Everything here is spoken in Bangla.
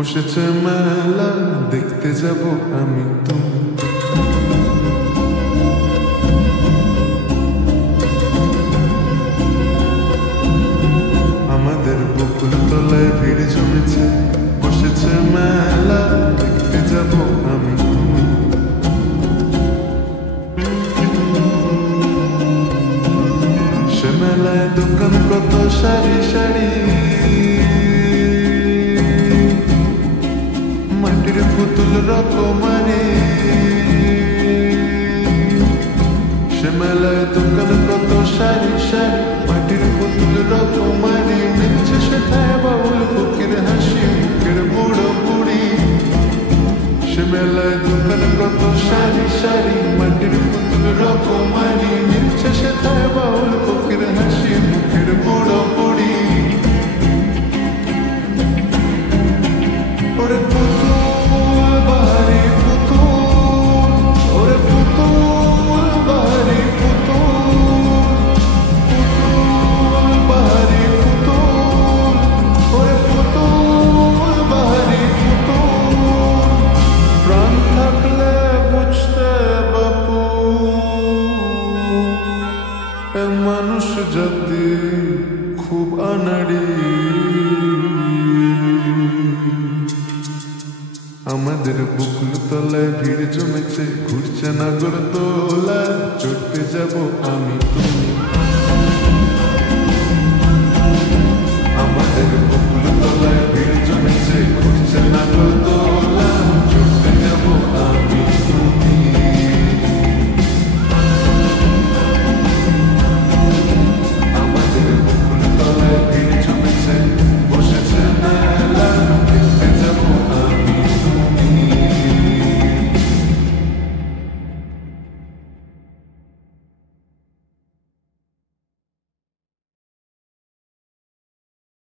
বসেছে মেলা দেখতে যাব আমি তুমি। আমাদের বকুল তলায় ভিড় জমেছে, বসেছে মেলা দেখতে যাব আমি তুমি। সে মেলায় দোকান কত সারি সারি, মাটির পুতুল রকমারি। সে মেলায় দোকান কত সারি সারি, মাটির পুতুল রকমারি। মিলছে সেথায় বাউল ফকির হাসি মুখের বুড়ো বুড়ি। সে মেলায় দোকান কত সারি সারি, মাটির পুতুল রকমারি। মিলছে সেথায় বাউল ফকির হাসি মুখের বুড়ো বুড়ি। ওরে পুতুল বাহারি পুতুল, ওরে পুতুল বাহারি পুতুল, পুতুল বাহারি পুতুল, ওরে পুতুল বাহারি পুতুল। প্রাণ থাকলে বুঝতে বাপু, এ মানুষ জাতি খুব আনাড়ি। আমাদের বকুল তলায় ভিড় জমেছে, ঘুরছে নাগরদোলা চড়তে যাব আমি তুমি। আমাদের বকুল তলায় ভিড় জমেছে, ঘুরছে নাগরদোলা।